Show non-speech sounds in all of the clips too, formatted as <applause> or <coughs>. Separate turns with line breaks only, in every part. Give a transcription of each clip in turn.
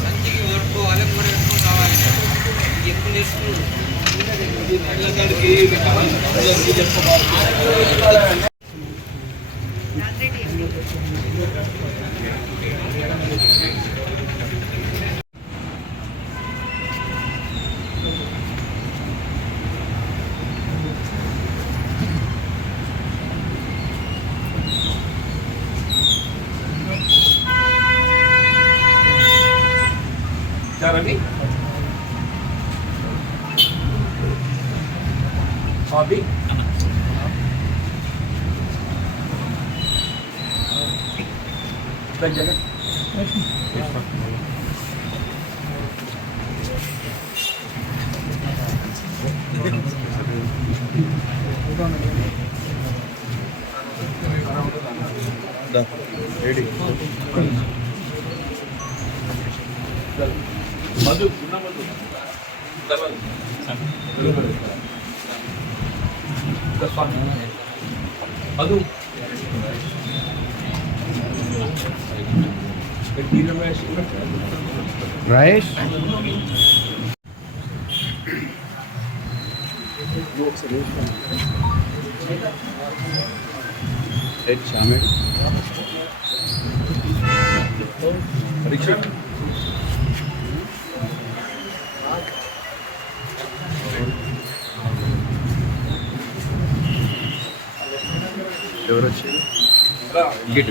సంచికి ఓడుకోవాలి మరి ఎక్కువ కావాలి ఎక్కువ నేర్చుకున్నాడు
జగన్ మధు ఉన్న మధు తర్వాత స్వామి మధు
రాయేష్
పరీక్ష
ఎవరు వచ్చారు?
గిట్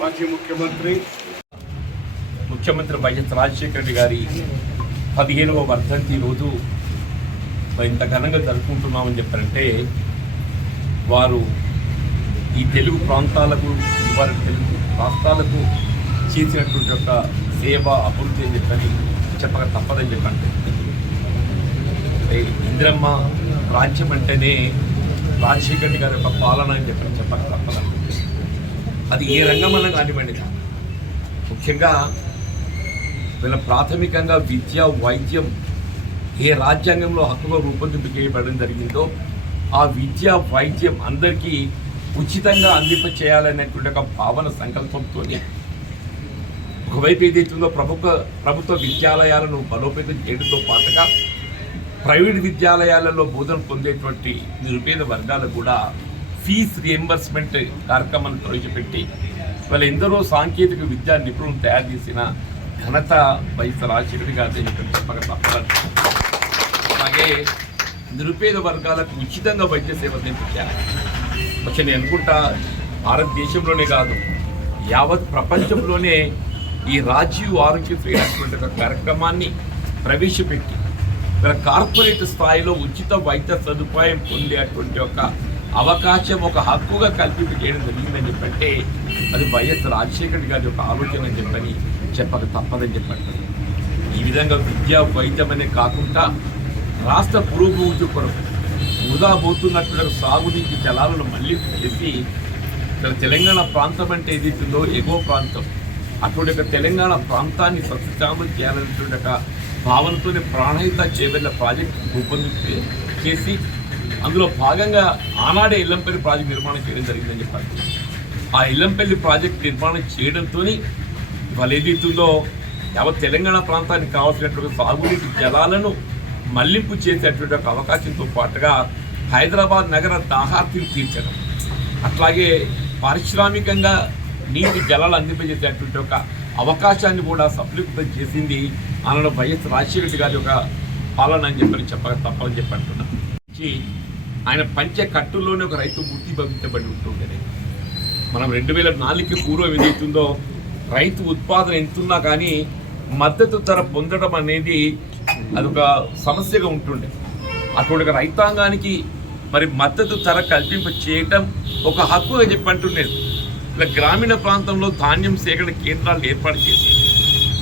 మాజీ ముఖ్యమంత్రి
ముఖ్యమంత్రి వైఎస్ రాజశేఖర రెడ్డి గారి పదిహేనవ వర్ధంతి రోజు ఇంత ఘనంగా జరుపుకుంటున్నామని చెప్పారంటే వారు ఈ తెలుగు ప్రాంతాలకు వారి తెలుగు రాష్ట్రాలకు చేసినటువంటి యొక్క సేవ అభివృద్ధి అని చెప్పని చెప్పక తప్పదని చెప్పండి. ఇందిరమ్మ రాజ్యం అంటేనే రాజశేఖర రెడ్డి గారి యొక్క పాలన అని చెప్పని చెప్పక తప్పదని అది ఏ రంగమన్నా కానివ్వండి. ముఖ్యంగా వీళ్ళ ప్రాథమికంగా విద్య వైద్యం ఏ రాజ్యాంగంలో హక్కుగా రూపొందింపజేయబడడం జరిగిందో ఆ విద్య వైద్యం అందరికీ ఉచితంగా అందింపచేయాలనేటువంటి ఒక భావన సంకల్పంతో ఒకవైపు ఏదైతుందో ప్రభుత్వ ప్రభుత్వ విద్యాలయాలను బలోపేతం చేయడంతో పాటుగా ప్రైవేట్ విద్యాలయాలలో బోధన పొందేటువంటి నిరుపేద వర్గాలకు కూడా ఫీజ్ రియంబర్స్మెంట్ కార్యక్రమాన్ని ప్రవేశపెట్టి వాళ్ళ ఎందరో సాంకేతిక విద్యా నిపుణులు తయారు చేసిన ఘనత వైఎస్ రాజశేఖర్ గారిని చెప్పక తప్పదు అలాగే నిరుపేద వర్గాలకు ఉచితంగా వైద్య సేవలు అందించారు. వచ్చి నేను అనుకుంటా భారతదేశంలోనే కాదు యావత్ ప్రపంచంలోనే ఈ రాజీవ్ ఆరోగ్యశ్రీ అనేటువంటి ఒక కార్యక్రమాన్ని ప్రవేశపెట్టి కార్పొరేట్ స్థాయిలో ఉచిత వైద్య సదుపాయం పొందేటువంటి ఒక అవకాశం ఒక హక్కుగా కల్పింపు చేయడం జరిగిందని చెప్పంటే అది వైఎస్ రాజశేఖర్ గారి యొక్క ఆలోచన అని చెప్పని చెప్పక తప్పదని చెప్పండి ఈ విధంగా విద్య వైద్యం అనే కాకుండా రాష్ట్ర పురోభివృద్ధి కొరకు వృధా పోతున్నటువంటి సాగునీటి జలాలను మళ్ళీ చేసి ఇక్కడ తెలంగాణ ప్రాంతం అంటే ఏదైతుందో ఎగువ ప్రాంతం అటువంటి ఒక తెలంగాణ ప్రాంతాన్ని సస్యశ్యామలు చేయాలనేటువంటి ఒక భావనతోనే ప్రాణహిత చేపట్టిన ప్రాజెక్ట్ రూపొందించే చేసి అందులో భాగంగా ఆనాడే ఇల్లంపల్లి ప్రాజెక్ట్ నిర్మాణం చేయడం జరిగిందని చెప్పారు ఆ ఇల్లంపల్లి ప్రాజెక్ట్ నిర్మాణం చేయడంతో ఇవాళ ఏదైతుందో యావత్ తెలంగాణ ప్రాంతానికి కావాల్సినటువంటి సాగునీటి జలాలను మళ్ళింపు చేసేటువంటి ఒక అవకాశంతో పాటుగా హైదరాబాద్ నగర దాహార్తిని తీర్చడం. అట్లాగే పారిశ్రామికంగా నీటి జలాలు అందింపజేసేటువంటి ఒక అవకాశాన్ని కూడా సఫలీకృతం చేసింది ఆనాడు వైఎస్ రాజశేఖర గారి యొక్క పాలన అని చెప్పని చెప్పక తప్పని చెప్పి ఆయన పంచే కట్టుల్లోనే ఒక రైతు మూర్తి భవించబడి ఉంటుండేది. మనం రెండు వేల నాలుగుకి పూర్వం ఏదైతుందో రైతు ఉత్పాదన ఎంతున్నా కానీ మద్దతు ధర పొందడం అనేది అదొక సమస్యగా ఉంటుండే. అటువంటి ఒక రైతాంగానికి మరి మద్దతు ధర కల్పింప చేయటం ఒక హక్కుగా చెప్పి ఇలా గ్రామీణ ప్రాంతంలో ధాన్యం సేకరణ కేంద్రాలు ఏర్పాటు చేసి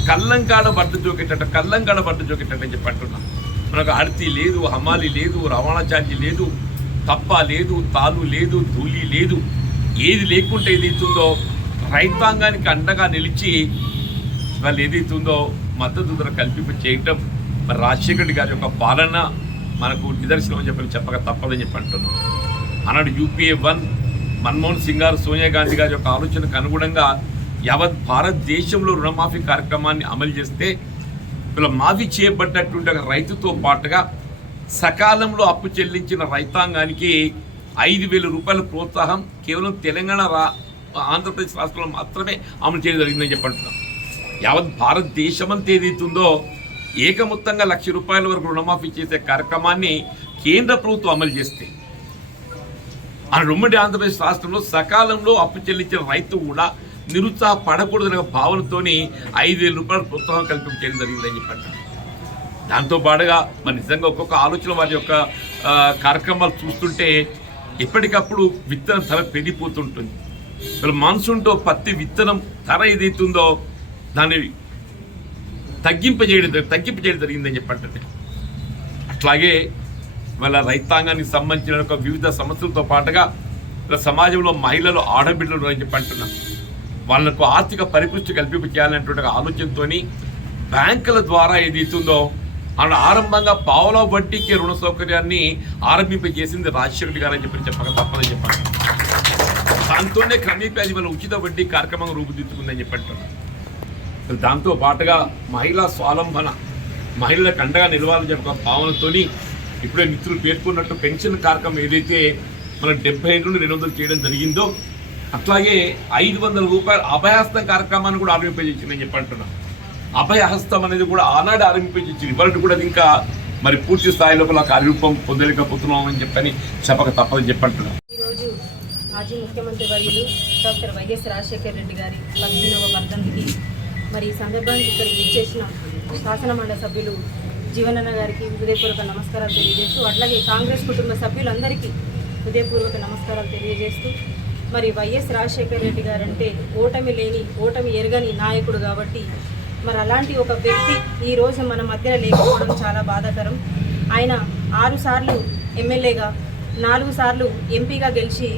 కల్లంకాడ బట్ట జోకేటట్ట కల్లంకాడ బట్ట చూకేటట్టు అని చెప్పి అంటున్నా మనకు ఆర్తి లేదు హమాలి లేదు రవాణా ఛార్జీ లేదు తప్ప లేదు తాలు లేదు ధూళి లేదు. ఏది లేకుంటే ఏదైతుందో రైతాంగానికి అండగా నిలిచి వాళ్ళు ఏదైతుందో మద్దతు ధర కల్పింప చేయటం. మరి రాజశేఖర గారి యొక్క పాలన మనకు నిదర్శనం అని చెప్పి చెప్పక తప్పదని చెప్పి అంటున్నాం. ఆనాడు యూపీఏ వన్ మన్మోహన్ సింగ్ గారు సోనియా గాంధీ గారి యొక్క ఆలోచనకు అనుగుణంగా యావత్ భారతదేశంలో రుణమాఫీ కార్యక్రమాన్ని అమలు చేస్తే ఇలా మాఫీ చేయబడ్డటువంటి ఒక రైతుతో పాటుగా సకాలంలో అప్పు చెల్లించిన రైతాంగానికి ఐదు వేల రూపాయల ప్రోత్సాహం కేవలం తెలంగాణ రా ఆంధ్రప్రదేశ్ రాష్ట్రంలో మాత్రమే అమలు చేయడం జరిగిందని చెప్పంటున్నాం యావత్ భారతదేశమంతా ఏదైతుందో ఏకమొత్తంగా లక్ష రూపాయల వరకు రుణమాఫీ చేసే కార్యక్రమాన్ని కేంద్ర ప్రభుత్వం అమలు చేస్తే ఆ ఉమ్మడి ఆంధ్రప్రదేశ్ రాష్ట్రంలో సకాలంలో అప్పు చెల్లించిన రైతు కూడా నిరుత్సాహపడకూడదనే భావనతోని ఐదు వేల రూపాయల ప్రోత్సాహం కల్పించడం జరిగిందని చెప్పండి దాంతో పాటుగా మరి నిజంగా ఒక్కొక్క ఆలోచన వారి యొక్క కార్యక్రమాలు చూస్తుంటే ఎప్పటికప్పుడు విత్తనం ధర పెరిగిపోతుంటుంది. మరి మాన్సూన్తో పత్తి విత్తనం ధర ఏదైతుందో దాన్ని తగ్గింపజేయడం తగ్గింపజేయడం జరిగిందని చెప్పంటే అట్లాగే వాళ్ళ రైతాంగానికి సంబంధించిన ఒక వివిధ సమస్యలతో పాటుగా ఇలా సమాజంలో మహిళలు ఆడబిడ్డలు అని చెప్పి అంటున్నాం వాళ్ళకు ఆర్థిక పరిపుష్టి కల్పింప చేయాలనేటువంటి ఆలోచనతో ఆలోచనతోని బ్యాంకుల ద్వారా ఏదైతుందో అలా ఆరంభంగా పావుల వడ్డీకి రుణ సౌకర్యాన్ని ఆరంభింపజేసింది రాజశేఖర రెడ్డి గారు అని చెప్పి చెప్పక తప్పదని చెప్పండి దాంతోనే క్రమేపీ వాళ్ళ ఉచిత వడ్డీ కార్యక్రమం రూపుదిద్దుకుందని చెప్పంటున్నారు దాంతో పాటుగా మహిళా స్వాలంబన మహిళలకు అండగా నిలవాలని చెప్పి ఒక భావనతోని ఇప్పుడే మిత్రులు పేర్కొన్నట్టు పెన్షన్ కార్యక్రమం ఏదైతే మన డెబ్బై ఐదు నుండి రెండు వందలు చేయడం జరిగిందో అట్లాగే ఐదు వందల రూపాయల అభయాస్తం కార్యక్రమాన్ని కూడా ఆరంభింపజేసిందని చెప్పి అభయహస్తం అనేది కూడా ఆనాడు ఆరంభించి ఇవాళ కూడా అది ఇంకా మరి పూర్తి స్థాయి లోపల కార్యరూపం పొందలేకపోతున్నాం అని చెప్పని చెప్పక తప్పదని చెప్పంటున్నాం.
ఈరోజు మాజీ ముఖ్యమంత్రి వర్యులు డాక్టర్ వైఎస్ రాజశేఖర్ రెడ్డి గారి పద్దెనిమిదవ వర్ధంతికి మరి ఈ సందర్భానికి ఇక్కడికి విచ్చేసిన శాసనమండలి సభ్యులు జీవనన్న గారికి హృదయపూర్వక నమస్కారాలు తెలియజేస్తూ అట్లాగే కాంగ్రెస్ కుటుంబ సభ్యులందరికీ హృదయపూర్వక నమస్కారాలు తెలియజేస్తూ మరి వైఎస్ రాజశేఖర రెడ్డి గారు అంటే ఓటమి లేని ఓటమి ఎరగని నాయకుడు కాబట్టి మరి అలాంటి ఒక వ్యక్తి ఈ రోజు మన మధ్యన లేకపోవడం చాలా బాధాకరం. ఆయన ఆరు సార్లు ఎమ్మెల్యేగా నాలుగు సార్లు ఎంపీగా గెలిచి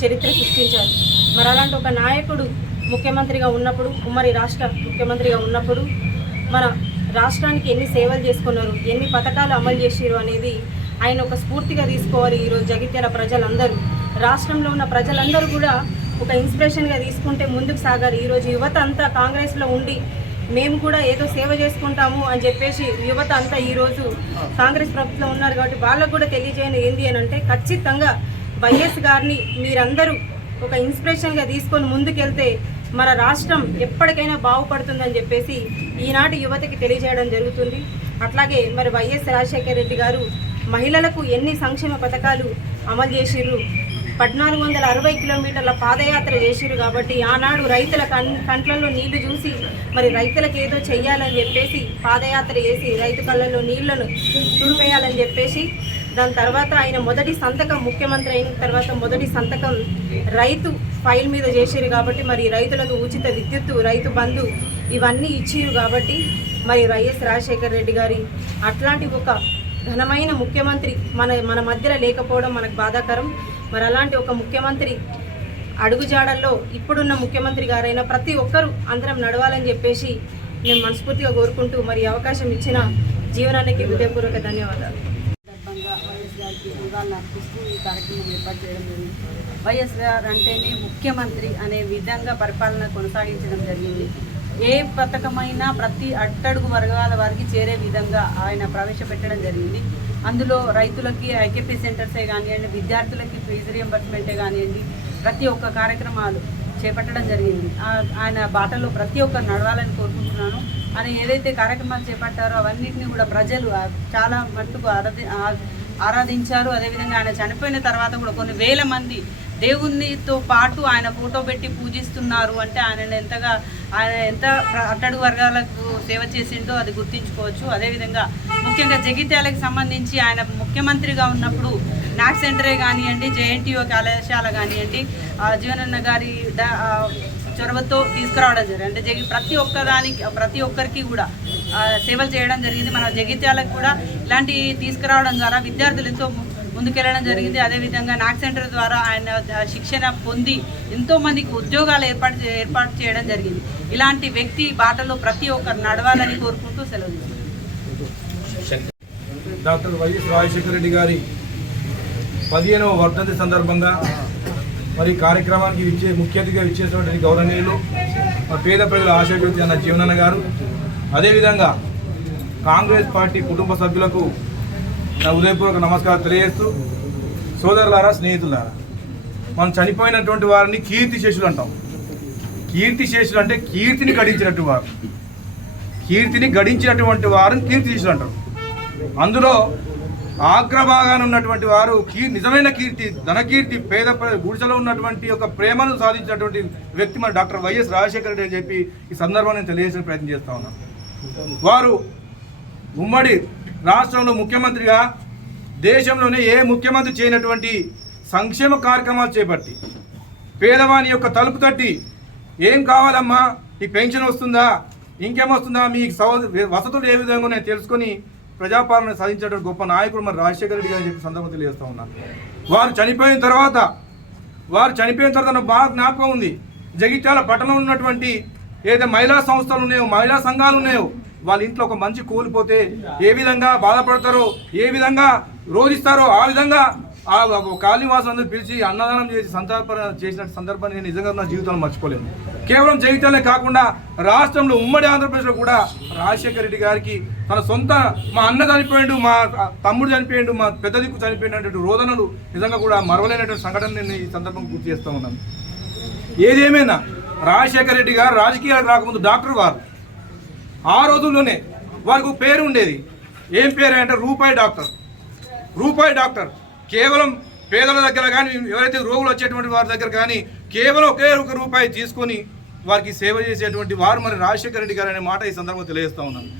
చరిత్ర సృష్టించారు. మరి అలాంటి ఒక నాయకుడు ముఖ్యమంత్రిగా ఉన్నప్పుడు ఉమ్మడి రాష్ట్ర ముఖ్యమంత్రిగా ఉన్నప్పుడు మన రాష్ట్రానికి ఎన్ని సేవలు చేసుకున్నారు ఎన్ని పథకాలు అమలు చేసారు అనేది ఆయన ఒక స్ఫూర్తిగా తీసుకోవాలి ఈరోజు జగిత్యాల ప్రజలందరూ. రాష్ట్రంలో ఉన్న ప్రజలందరూ కూడా ఒక ఇన్స్పిరేషన్గా తీసుకుంటే ముందుకు సాగాలి ఈరోజు యువత అంతా కాంగ్రెస్లో ఉండి మేము కూడా ఏదో సేవ చేసుకుంటాము అని చెప్పేసి యువత అంతా ఈరోజు కాంగ్రెస్ ప్రభుత్వం ఉన్నారు కాబట్టి వాళ్ళకు కూడా తెలియజేయని ఏంది అని అంటే ఖచ్చితంగా వైఎస్ గారిని మీరందరూ ఒక ఇన్స్పిరేషన్గా తీసుకొని ముందుకెళ్తే మన రాష్ట్రం ఎప్పటికైనా బాగుపడుతుందని చెప్పేసి ఈనాటి యువతకి తెలియజేయడం జరుగుతుంది. అట్లాగే మరి వైఎస్ రాజశేఖర రెడ్డి గారు మహిళలకు ఎన్ని సంక్షేమ పథకాలు అమలు చేసిర్రు పద్నాలుగు వందల అరవై కిలోమీటర్ల పాదయాత్ర చేసిరు కాబట్టి ఆనాడు రైతుల కన్ కంట్లలో నీళ్ళు చూసి మరి రైతులకు ఏదో చెయ్యాలని చెప్పేసి పాదయాత్ర చేసి రైతు కళ్ళలో నీళ్ళను తుడిపేయాలని చెప్పేసి దాని తర్వాత ఆయన మొదటి సంతకం ముఖ్యమంత్రి అయిన తర్వాత మొదటి సంతకం రైతు ఫైల్ మీద చేసిరు కాబట్టి మరి రైతులకు ఉచిత విద్యుత్తు రైతు బంధు ఇవన్నీ ఇచ్చిరు కాబట్టి మరి వైఎస్ రాజశేఖర రెడ్డి గారి అట్లాంటి ఒక ఘనమైన ముఖ్యమంత్రి మన మన మధ్యలో లేకపోవడం మనకు బాధాకరం. మరి అలాంటి ఒక ముఖ్యమంత్రి అడుగుజాడల్లో ఇప్పుడున్న ముఖ్యమంత్రి గారైన ప్రతి ఒక్కరూ అందరం నడవాలని చెప్పేసి మేము మనస్ఫూర్తిగా కోరుకుంటూ మరి అవకాశం ఇచ్చిన జీవనానికి హృదయపూర్వక ధన్యవాదాలు.
సందర్భంగా వైఎస్ గారు అంటేనే ముఖ్యమంత్రి అనే విధంగా పరిపాలన కొనసాగించడం జరిగింది. ఏ పథకమైనా ప్రతి అట్టడుగు వర్గాల వారికి చేరే విధంగా ఆయన ప్రవేశపెట్టడం జరిగింది. అందులో రైతులకి ఐకేపీ సెంటర్సే కానివ్వండి విద్యార్థులకి ఫీజు రియంబర్స్మెంటే కానివ్వండి ప్రతి ఒక్క కార్యక్రమాలు చేపట్టడం జరిగింది. ఆ- ఆయన బాటలో ప్రతి ఒక్కరు నడవాలని కోరుకుంటున్నాను. ఆయన ఏదైతే కార్యక్రమాలు చేపట్టారో అవన్నిటిని కూడా ప్రజలు చాలా మట్టుకు ఆరాధి ఆరాధించారు. అదేవిధంగా ఆయన చనిపోయిన తర్వాత కూడా కొన్ని వేల మంది దేవునితో పాటు ఆయన ఫోటో పెట్టి పూజిస్తున్నారు అంటే ఆయన ఎంతగా ఆయన ఎంత అట్టడు వర్గాలకు సేవ చేసిండో అది గుర్తించుకోవచ్చు. అదేవిధంగా ముఖ్యంగా జగిత్యాలకు సంబంధించి ఆయన ముఖ్యమంత్రిగా ఉన్నప్పుడు నాక్ సెంటరే కానివ్వండి జేఎన్టీఓ కళాశాల కానివ్వండి జీవనన్న గారి చొరవతో తీసుకురావడం జరిగింది. అంటే జగి ప్రతి ఒక్కదానికి ప్రతి ఒక్కరికి కూడా సేవలు చేయడం జరిగింది. మన జగిత్యాలకు కూడా ఇలాంటి తీసుకురావడం ద్వారా విద్యార్థులు ఎంతో ముందుకెళ్ళడం జరిగింది. అదేవిధంగా నాక్ సెంటర్ ద్వారా ఆయన శిక్షణ పొంది ఎంతో మందికి ఉద్యోగాలు ఏర్పాటు చే- ఏర్పాటు చేయడం జరిగింది. ఇలాంటి వ్యక్తి బాటలో ప్రతి ఒక్కరు నడవాలని కోరుకుంటూ సెలవు
డాక్టర్ వైఎస్ రాజశేఖర రెడ్డి గారి పదిహేనవ వర్ధంతి సందర్భంగా మరి కార్యక్రమానికి ఇచ్చే ముఖ్య అతిథిగా ఇచ్చేసినటువంటి గౌరవనీయులు మా పేద ప్రజల ఆశాజ్యోతి అన్న జీవనన్న గారు. అదేవిధంగా కాంగ్రెస్ పార్టీ కుటుంబ సభ్యులకు నా ఉదయపూర్వక నమస్కారం తెలియజేస్తూ సోదరులారా స్నేహితులారా మనం చనిపోయినటువంటి వారిని కీర్తి శేషులు అంటాం. కీర్తి శేషులు అంటే కీర్తిని గడించినట్టు వారు. కీర్తిని గడించినటువంటి వారిని కీర్తి శేషులు అంటారు. అందులో ఆగ్రభాగాన ఉన్నటువంటి వారు కీ నిజమైన కీర్తి ధనకీర్తి పేద గుడిసెలో ఉన్నటువంటి ఒక ప్రేమను సాధించినటువంటి వ్యక్తి మన డాక్టర్ వైఎస్ రాజశేఖర రెడ్డి అని చెప్పి ఈ సందర్భాన్ని నేను తెలియజేసిన ప్రయత్నం చేస్తా ఉన్నాను వారు ఉమ్మడి రాష్ట్రంలో ముఖ్యమంత్రిగా దేశంలోనే ఏ ముఖ్యమంత్రి చేయనటువంటి సంక్షేమ కార్యక్రమాలు చేపట్టి పేదవాని యొక్క తలుపు తట్టి ఏం కావాలమ్మా? నీకు పెన్షన్ వస్తుందా? ఇంకేమొస్తుందా మీ వసతులు ఏ విధంగా ఉన్నాయో తెలుసుకొని ప్రజాపాలన సాధించేటువంటి గొప్ప నాయకుడు మరి రాజశేఖర రెడ్డి గారు చెప్పి సందర్భం తెలియజేస్తా ఉన్నాను వారు చనిపోయిన తర్వాత వారు చనిపోయిన తర్వాత నాకు బాగా జ్ఞాపకం ఉంది. జగిత్యాల పట్టణంలో ఉన్నటువంటి ఏదైతే మహిళా సంస్థలు ఉన్నాయో మహిళా సంఘాలు ఉన్నాయో వాళ్ళ ఇంట్లో ఒక మంచి కోల్పోతే ఏ విధంగా బాధపడతారో ఏ విధంగా రోధిస్తారో ఆ విధంగా ఆ కాళీవాసం అందరూ పిలిచి అన్నదానం చేసి సంతర్పణ చేసిన సందర్భాన్ని నేను నిజంగా నా జీవితంలో మర్చిపోలేను. కేవలం జగిత్యాలే కాకుండా రాష్ట్రంలో ఉమ్మడి ఆంధ్రప్రదేశ్లో కూడా రాజశేఖర రెడ్డి గారికి తన సొంత మా అన్న చనిపోయాడు మా తమ్ముడు చనిపోయాడు మా పెద్ద దిక్కు చనిపోయిన అనేటువంటి రోదనలు నిజంగా కూడా మరవలేనటువంటి సంఘటన నేను ఈ సందర్భంగా గుర్తు చేస్తూ ఉన్నాను. ఏదేమైనా రాజశేఖర రెడ్డి గారు రాజకీయాలకు రాకముందు డాక్టర్ వారు ఆ రోజుల్లోనే వారికి పేరు ఉండేది. ఏం పేరు అంటే రూపాయి డాక్టర్. రూపాయి డాక్టర్. కేవలం పేదల దగ్గర కానీ ఎవరైతే రోగులు వచ్చేటువంటి వారి దగ్గర కానీ కేవలం ఒకే ఒక రూపాయి తీసుకొని వారికి సేవ చేసేటువంటి వారు మరి రాజశేఖర రెడ్డి గారు అనే మాట ఈ సందర్భంగా తెలియజేస్తా ఉన్నాను.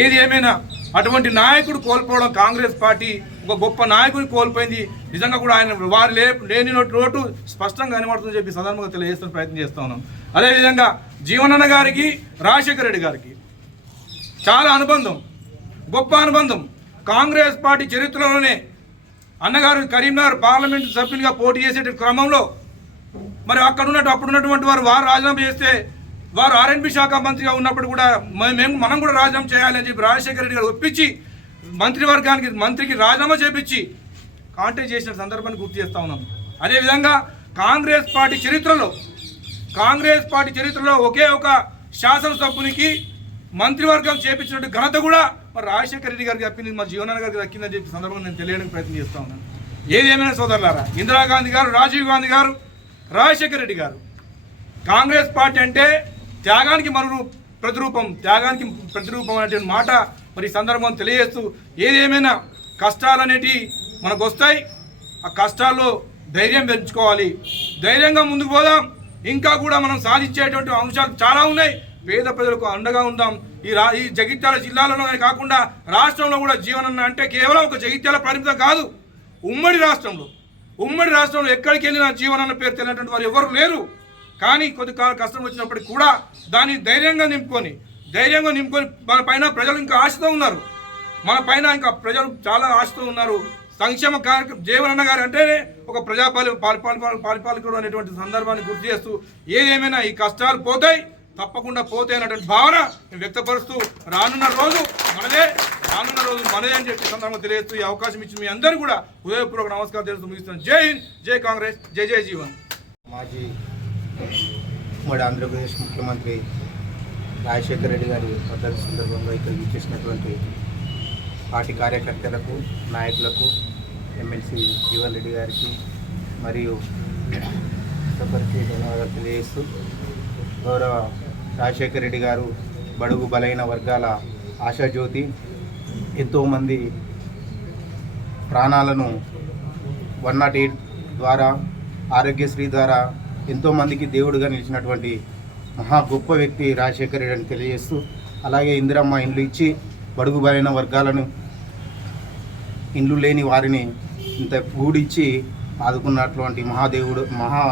ఏది ఏమైనా అటువంటి నాయకుడు కోల్పోవడం కాంగ్రెస్ పార్టీ ఒక గొప్ప నాయకుడిని కోల్పోయింది. నిజంగా కూడా ఆయన వారు లే లేని లోటు స్పష్టంగా కనబడుతుందని చెప్పి సందర్భంగా తెలియజేస్తున్న ప్రయత్నం చేస్తా ఉన్నాను. అదేవిధంగా జీవనన్న గారికి రాజశేఖర రెడ్డి గారికి చాలా అనుబంధం గొప్ప అనుబంధం. కాంగ్రెస్ పార్టీ చరిత్రలోనే అన్నగారు కరీంనగర్ పార్లమెంట్ సభ్యునిగా పోటీ చేసే క్రమంలో మరి అక్కడ ఉన్నట్టు అప్పుడు ఉన్నటువంటి వారు వారు రాజీనామా చేస్తే వారు ఆర్ఎన్బి శాఖ మంత్రిగా ఉన్నప్పుడు కూడా మేము మనం కూడా రాజీనామా చేయాలని చెప్పి రాజశేఖర రెడ్డి గారు ఒప్పించి మంత్రివర్గానికి మంత్రికి రాజీనామా చేపించి కాంటాక్ట్ చేసిన సందర్భాన్ని గుర్తు చేస్తా ఉన్నాం. అదేవిధంగా కాంగ్రెస్ పార్టీ చరిత్రలో కాంగ్రెస్ పార్టీ చరిత్రలో ఒకే ఒక శాసనసభ్యునికి మంత్రివర్గం చేపించినట్టు ఘనత కూడా మరి రాజశేఖర రెడ్డి గారికి తప్పింది మా జీవనాన్న గారికి దక్కిందని చెప్పి సందర్భంగా నేను తెలియడానికి ప్రయత్నం చేస్తా ఉన్నాను. ఏది ఏమైనా సోదరులారా ఇందిరాగాంధీ గారు రాజీవ్ గాంధీ గారు రాజశేఖర రెడ్డి గారు. కాంగ్రెస్ పార్టీ అంటే త్యాగానికి మరో ప్రతిరూపం త్యాగానికి ప్రతిరూపం అనేటువంటి మాట మరి ఈ సందర్భం తెలియజేస్తూ ఏదేమైనా కష్టాలు అనేటివి మనకు వస్తాయి ఆ కష్టాల్లో ధైర్యం పెంచుకోవాలి. ధైర్యంగా ముందుకు పోదాం. ఇంకా కూడా మనం సాధించేటువంటి అంశాలు చాలా ఉన్నాయి. పేద ప్రజలకు అండగా ఉందాం. ఈ రా ఈ జగిత్యాల జిల్లాలోనే కాకుండా రాష్ట్రంలో కూడా జీవనం అంటే కేవలం ఒక జగిత్యాల పరిమితం కాదు. ఉమ్మడి రాష్ట్రంలో ఉమ్మడి రాష్ట్రంలో ఎక్కడికి వెళ్ళినా జీవనన్న పేరు తెలియనటువంటి వారు ఎవరు లేరు. కానీ కొద్ది కాలం కష్టం వచ్చినప్పటికీ కూడా దాన్ని ధైర్యంగా నింపుకొని ధైర్యంగా నింపుకొని మన పైన ప్రజలు ఇంకా ఆశతో ఉన్నారు. మన పైన ఇంకా ప్రజలు చాలా ఆశతో ఉన్నారు. సంక్షేమ కార్యక్రమం జీవనన్న గారు అంటేనే ఒక ప్రజాపాలి పాలిపాలి పాలిపాలకుడు అనేటువంటి సందర్భాన్ని గుర్తు చేస్తూ ఏదేమైనా ఈ కష్టాలు పోతాయి. తప్పకుండా పోతే అనేటువంటి భావన వ్యక్తపరుస్తూ రానున్న రోజు మనదే రానున్న రోజు మనదే అని చెప్పి సందర్భంగా తెలియజేస్తూ ఈ అవకాశం ఇచ్చిన మీ అందరూ కూడా హృదయపూర్వక నమస్కారం తెలుస్తూ ముగిస్తున్నాను. జై హింద్ జై కాంగ్రెస్ జై జై జీవన్.
మాజీ ఉమ్మడి ఆంధ్రప్రదేశ్ ముఖ్యమంత్రి రాజశేఖర రెడ్డి గారి పద్ధతి సందర్భంగా ఇక్కడ ఇచ్చేసినటువంటి పార్టీ కార్యకర్తలకు నాయకులకు ఎమ్మెల్సీ జీవన్ రెడ్డి గారికి మరియు <coughs> సభకి ధన్యవాదాలు తెలియజేస్తూ గౌరవ రాజశేఖర రెడ్డి గారు బడుగు బలైన వర్గాల ఆశాజ్యోతి ఎంతోమంది ప్రాణాలను వన్ నాట్ ఎయిట్ ద్వారా ఆరోగ్యశ్రీ ద్వారా ఎంతోమందికి దేవుడుగా నిలిచినటువంటి మహా గొప్ప వ్యక్తి రాజశేఖర రెడ్డి అని తెలియజేస్తూ అలాగే ఇందిరమ్మ ఇండ్లు ఇచ్చి బడుగు బలైన వర్గాలను ఇండ్లు లేని వారిని ఇంత గూడిచ్చి ఆదుకున్నటువంటి మహాదేవుడు మహా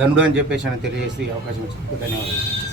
గనుడు అని చెప్పేసి అని తెలియజేసి అవకాశం ఇచ్చినందుకు ధన్యవాదాలు.